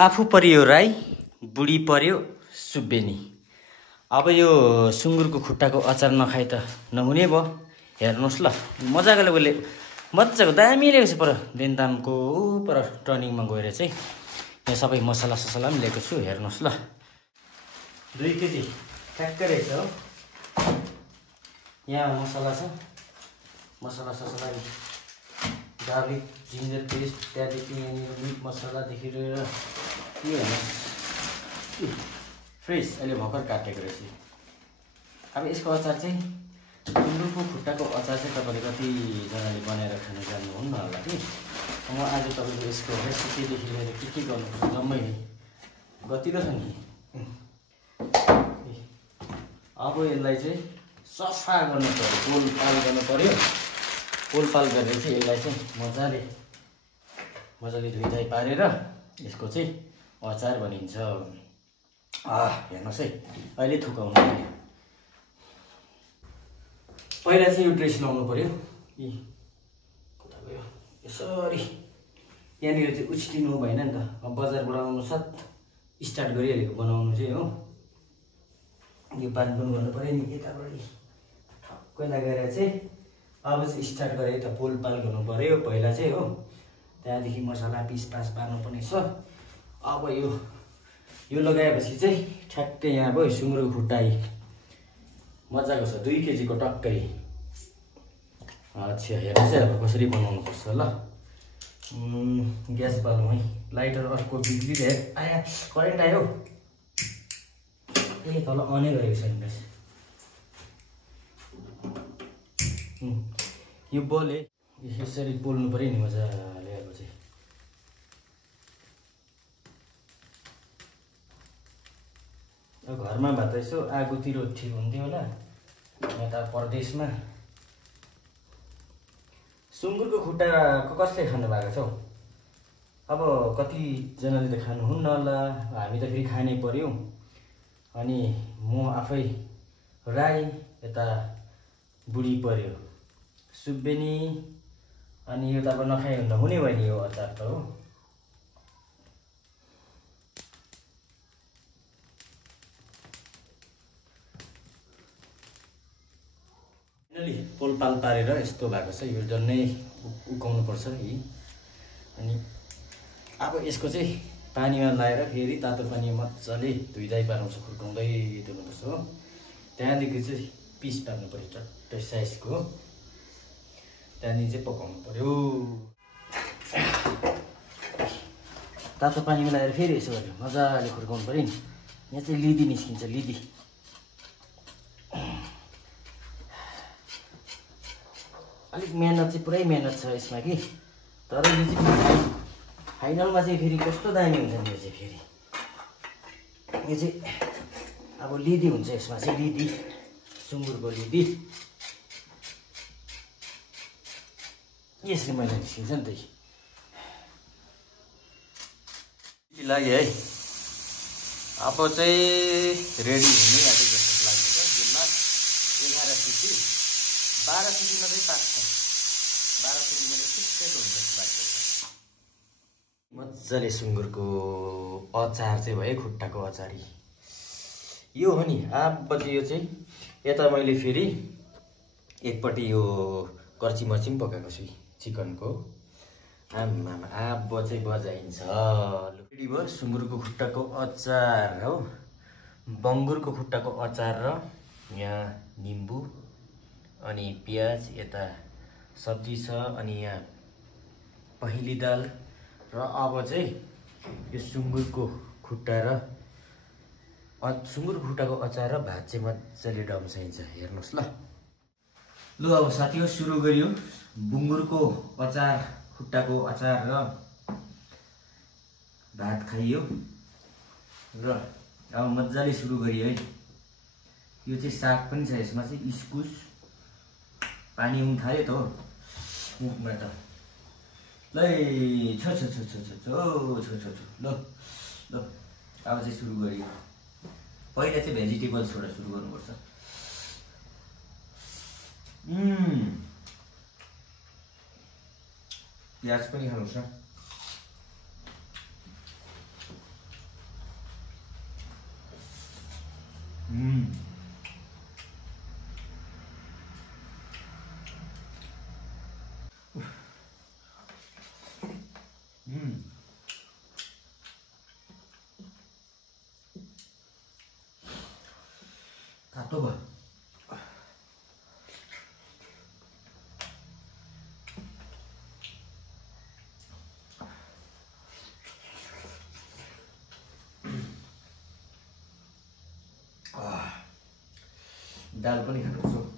आफू परियो राई, बुढी पर्यो सुब्बेनी। अब यो सुँगुरको खुट्टाको अचार नखाइ त नहुने भयो। हेर्नुहोस् ल, मजाको दामी ल्याएको छु। पर देन्तामको पर टर्निङमा गएर चाहिँ यहाँ सबै मसला ससला पनि ल्याएको छु। हेर्नुहोस् ल, 2 केजी ठ्याक्कै रहेछ हो। यहाँ मसला छ, मसला ससला गार्लिक जिन्जर पेस्ट, त्यहाँदेखि यहाँनिर मिट मसलादेखि लिएर के हेर्नुहोस् फ्रेस अहिले भर्खर काटेको रहेछ। अब यसको अचार चाहिँ सुँगुरको खुट्टाको अचार चाहिँ तपाईँले कतिजनाले बनाएर खानु जान्नुहुन्न होला कि। म आज तपाईँको यसको रेसिपीदेखि लिएर के गर्नुपर्छ जम्मै गतिलो छ नि। अब यसलाई चाहिँ सफा गर्नु पर्यो, पोलपाल गर्नु पर्यो। पोलपाल गरेर चाहिँ यसलाई चाहिँ मजाले धुइधाइ पारेर यसको चाहिँ अचार बनिन्छ। हेर्नुहोस् है, अहिले थुकाउनु पर्यो। पहिला चाहिँ यो ड्रेस लाउनु पर्यो। कता गयो यसरी यहाँनिर चाहिँ उछिटिनु भएन नि त। अब बजारबाट आउनु साथ स्टार्ट गरिहालेको बनाउनु चाहिँ हो। यो बाँध्नु गर्नु पर्यो नि यताबाट ठक्कै लगाएर चाहिँ अब चाहिँ स्टार्ट गरेर यता पोलपाल गर्नु पर्यो पहिला चाहिँ हो। त्यहाँदेखि मसला पिसपास पार्नुपर्ने छ। अब यो लगाएपछि चाहिँ ठ्याक्कै यहाँ भयो सुँगुरको खुट्टाइ मजाको छ, 2 केजीको टक्कै। अच्छा हेर्नुहोस् है अब कसरी बनाउनु पर्छ ल। ग्यास बालौँ है, लाइटर अर्को बिग्रिदिए आया करेन्ट आयो। ए तल अनै गरेको छैन रहेछ यो बोले। यसरी पोल्नु पर्यो नि मजाले। अब चाहिँ घरमा भए त यसो आगोतिर ठिक हुन्थ्यो होला। यहाँ त परदेशमा सुँगुरको खुट्टाको कसले खानु भएको छ हौ। अब कतिजनाले त खानुहुन्न होला, हामी त फेरि खानै पर्यो। अनि म आफै राई, यता बुढी पर्यो सुब्बेनी। अनि यो त अब नखाइ नहुने भयो नि यो अचार त हो। फाइनली पोलपाल पारेर यस्तो भएको छ। यो डन्नै उकाउनु पर्छ है। अनि अब यसको चाहिँ पानीमा लाएर फेरि तातो पानी मजाले धुइधाइ पार्नुपर्छ, खुर्काउँदै धुनुपर्छ हो। त्यहाँदेखि चाहिँ पिस पार्नु पर्यो चट्टै साइजको। त्यहाँदेखि चाहिँ पकाउनु पर्यो। तातो पानीमा लगाएर फेरि यसो गरेर मजाले खुर्काउनु पर्यो नि। यहाँ चाहिँ लिदी निस्किन्छ, लिदी। अलिक मेहनत चाहिँ पुरै मेहनत छ यसमा कि। तर यो चाहिँ फाइनलमा चाहिँ फेरि कस्तो दामी हुन्छ नि। यो चाहिँ फेरि यो चाहिँ अब लिदी हुन्छ यसमा चाहिँ, लिदी सुँगुरको लिदी। यसले मैले निस्किन्छ नि त। लाग्यो है, अब चाहिँ रेडी हुने आँटेको जस्तो लाग्छ। जुनमा 11 सिटी 12 सिटीमा चाहिँ पाक्छ। 12 सिटीमा चाहिँ ठिक्कैको हुन्छ जस्तो लाग्छ। मजाले सुँगुरको अचार चाहिँ भयो, खुट्टाको अचारी यो हो नि। अब चाहिँ यो चाहिँ यता मैले फेरि एकपट्टि यो कर्ची मर्ची पनि पकाएको छु चिकनको। आमा अब चाहिँ बजाइन्छ। रेडी भयो सुँगुरको खुट्टाको अचार हो। बङ्गुरको खुट्टाको अचार र यहाँ निम्बु अनि प्याज, यता सब्जी छ, अनि यहाँ पहेँली दाल र अब चाहिँ यो सुँगुरको खुट्टा र सुँगुरको खुट्टाको अचार र भात चाहिँ मजाले डम्साइन्छ। हेर्नुहोस् ल। लु अब साथीहरू सुरु गरियो। बुङ्गुरको अचार, खुट्टाको अचार र भात खाइयो र अब मजाले सुरु गरियो है। यो चाहिँ साग पनि छ, यसमा चाहिँ इस्कुस। पानी आउनु थाल्यो त हो मुखमा त। ल छ ल अब चाहिँ सुरु गरियो। पहिला चाहिँ भेजिटेबल्सबाट सुरु गर्नुपर्छ। प्याज पनि खानुहोस् न। दाल पनि खानुपर्छ